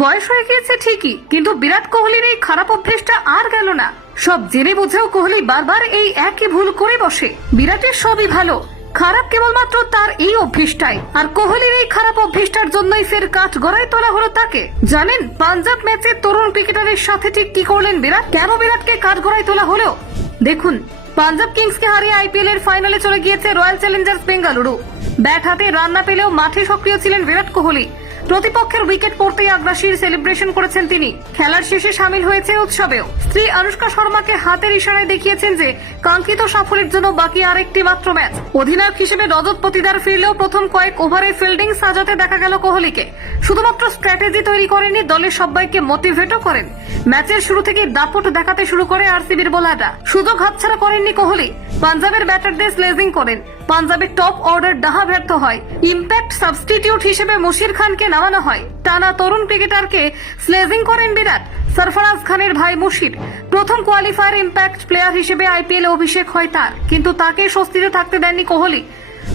বয়স হয়ে গিয়েছে ঠিকই, কিন্তু বিরাট কোহলির এই খারাপ অভ্যেসটা আর গেল না। সব জেনে বুঝেও কোহলি বারবার এই একই ভুল করে বসে। বিরাটের সবই ভালো, খারাপ কেবলমাত্র তার এই অভ্যেসটাই। আর কোহলির এই খারাপ অভ্যেসটার জন্যই ফের কাঠ গড়ায় তোলা হলো তাকে। জানেন পাঞ্জাব ম্যাচে তরুণ ক্রিকেটারের সাথে ঠিক কি করলেন বিরাট? কেন বিরাটকে কাঠ গড়ায় তোলা হলো দেখুন। পাঞ্জাব কিংসকে হারিয়ে আইপিএল এর ফাইনালে চলে গিয়েছে রয়্যাল চ্যালেঞ্জার্স বেঙ্গালুরু। ব্যাট হাতে রান না পেলেও মাঠে সক্রিয় ছিলেন বিরাট কোহলি। প্রতিপক্ষের উইকেট পড়তেই আগ্রাসীর সেলিব্রেশন করেছেন তিনি। খেলার শেষে সামিল হয়েছে উৎসবেও। স্ত্রী আনুষ্কা শর্মাকে হাতের ইশারায় দেখিয়েছেন যে কাঙ্ক্ষিত সাফল্যের জন্য বাকি আরেকটি মাত্র ম্যাচ। অধিনায়ক হিসেবে রজত প্রতিদার ফিরলেও প্রথম কয়েক ওভারে ফিল্ডিং সাজাতে দেখা গেল কোহলিকে। শুধুমাত্র স্ট্র্যাটেজি তৈরি করেননি, দলের সবাইকে মোটিভেটও করেন। ম্যাচের শুরু থেকে দাপট দেখাতে শুরু করে আরসিবির বোলাররা। সুযোগ হাতছাড়া করেননি কোহলি। পাঞ্জাবের ব্যাটারদের স্লেজিং করেন। পাঞ্জাবের টপ অর্ডার ডাহা ব্যর্থ হয়। ইম্প্যাক্ট সাবস্টিটিউট হিসেবে মুশির খানকে নামানো হয়। টানা তরুণ ক্রিকেটারকে স্লেজিং করেন বিরাট। সরফরাজ খানের ভাই মুশির প্রথম কোয়ালিফায়ার ইম্প্যাক্ট প্লেয়ার হিসেবে আইপিএল অভিষেক হয় তার, কিন্তু তাকে স্বস্তিতে থাকতে দেননি কোহলি।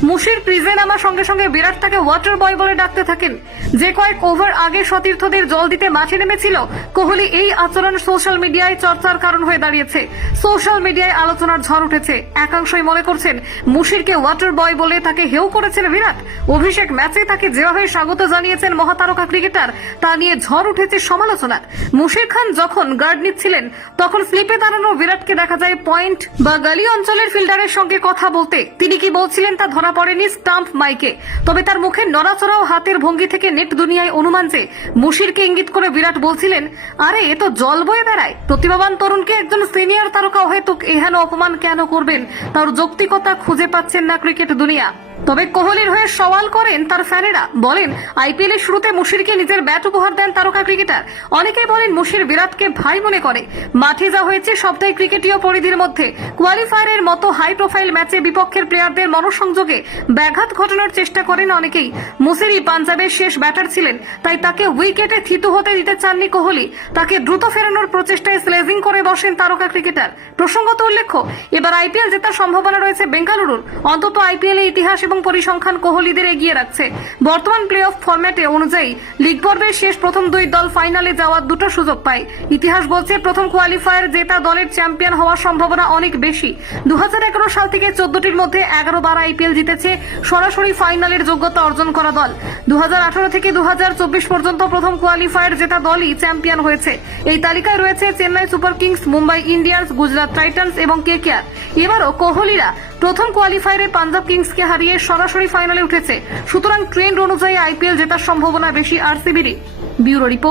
মুশির ক্রিজে নামার সঙ্গে সঙ্গে বিরাট তাকে ওয়াটার বয় বলে ডাকতে থাকেন। যে কয়েক ওভার আগে সতীর্থদের জল দিতে মাঠে নেমেছিল কোহলি, এই আচরণ সোশ্যাল মিডিয়ায় চর্চার কারণ হয়ে দাঁড়িয়েছে। সোশ্যাল মিডিয়ায় আলোচনার ঝড় উঠেছে। একাংশই মনে করছেন মুশিরকে ওয়াটার বয় বলে তাকে হেয় করেছেন বিরাট। অভিষেক ম্যাচে তাকে যেভাবে স্বাগত জানিয়েছেন মহাতারকা ক্রিকেটার, তা নিয়ে ঝড় উঠেছে সমালোচনার। মুশির খান যখন গার্ড নিচ্ছিলেন তখন স্লিপে দাঁড়ানো বিরাটকে দেখা যায় পয়েন্ট বা গালি অঞ্চলের ফিল্ডারের সঙ্গে কথা বলতে। তিনি কি বলছিলেন তা ধরা পড়েনি স্টাম্প মাইকে, তবে তার মুখে নড়াচড়াও হাতের ভঙ্গি থেকে নেট দুনিয়ায় অনুমান যে মুশিরকে ইঙ্গিত করে বিরাট বলছিলেন, আরে এ তো জল বয়ে বেড়ায়। প্রতিভাবান তরুণকে একজন সিনিয়র তারকা হয়তো এহেন অপমান কেন করবেন, তার যৌক্তিকতা খুঁজে পাচ্ছেন না ক্রিকেট দুনিয়া। তবে কোহলির হয়ে সওয়াল করেন তার ফ্যানেরা। বলেন আইপিএল এর শুরুতে মুশিরকে নিজের ব্যাট উপহার দেন তারকা ক্রিকেটার। অনেকেই বলেন মুশির বিরাটকে ভাই মনে করে। মাঠে যা হয়েছে সবটাই ক্রিকেটীয় পরিধির মধ্যে। কোয়ালিফায়ারের মতো হাই প্রোফাইল ম্যাচে বিপক্ষের প্লেয়ারদের মনোসংযোগে ব্যাঘাত ঘটানোর চেষ্টা করেন অনেকেই। মুশিরই পাঞ্জাবের শেষ ব্যাটার ছিলেন, তাই তাকে উইকেটে থিতু হতে দিতে চাননি কোহলি। তাকে দ্রুত ফেরানোর প্রচেষ্টায় স্লেজিং করে বসেন তারকা ক্রিকেটার। প্রসঙ্গত উল্লেখ্য, এবার আইপিএল জেতার সম্ভাবনা রয়েছে বেঙ্গালুরুর। অন্তত আইপিএল ইতিহাস এবং পরিসংখ্যান কোহলিদের এগিয়ে রাখছে। বর্তমান প্লে অফ ফরম্যাটে অনুযায়ী লিগ পর্বের শেষ প্রথম দুই দল ফাইনালে যাওয়ার দুটো সুযোগ পায়। ইতিহাস বলছে প্রথম কোয়ালিফায়ার জেতা দলের চ্যাম্পিয়ন হওয়ার সম্ভাবনা অনেক বেশি। 2011 সাল থেকে 14টির মধ্যে 11 বার আইপিএল জিতেছে সরাসরি ফাইনালের যোগ্যতা অর্জন করা দল। 2018 থেকে 2024 পর্যন্ত প্রথম কোয়ালিফায়ার জেতা দলই চ্যাম্পিয়ন হয়েছে। এই তালিকায় রয়েছে Chennai super kings, Mumbai Indians, Gujarat titans এবং কেকেআর। এবারও কোহলিরা প্রথম কোয়ালিফায়ারে পাঞ্জাব কিংসকে হারিয়ে সরাসরি ফাইনালে উঠেছে। সুতরাং ট্রেন্ড অনুযায়ী আইপিএল জেতার সম্ভাবনা বেশি আরসিবিরই। Bureau report.